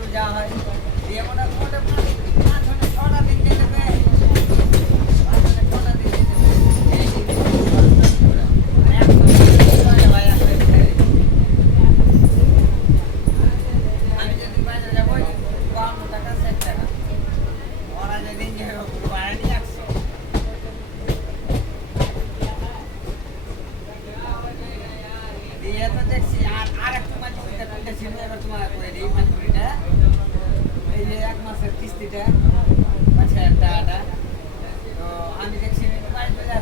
ভালো যাওয়া হয় দিয়ে মোটামুটি 5-6টা দিন যেতে হবে 5-6টা দিন যেতে হবে এই ভাই আমি যেদিন বাজারে যাবো 52 টাকা 60 টাকা ওরা যেদিন যে ভাড়া নিয়ে আসছে দিয়ে তো দেখছি আর একটু মাছ ছিল এবার তোমার করে দিই মাছটা এই যে 1 মাসের কিস্তিটা 5000 টাকাটা তো আমি দেখছি বাড়ি চলে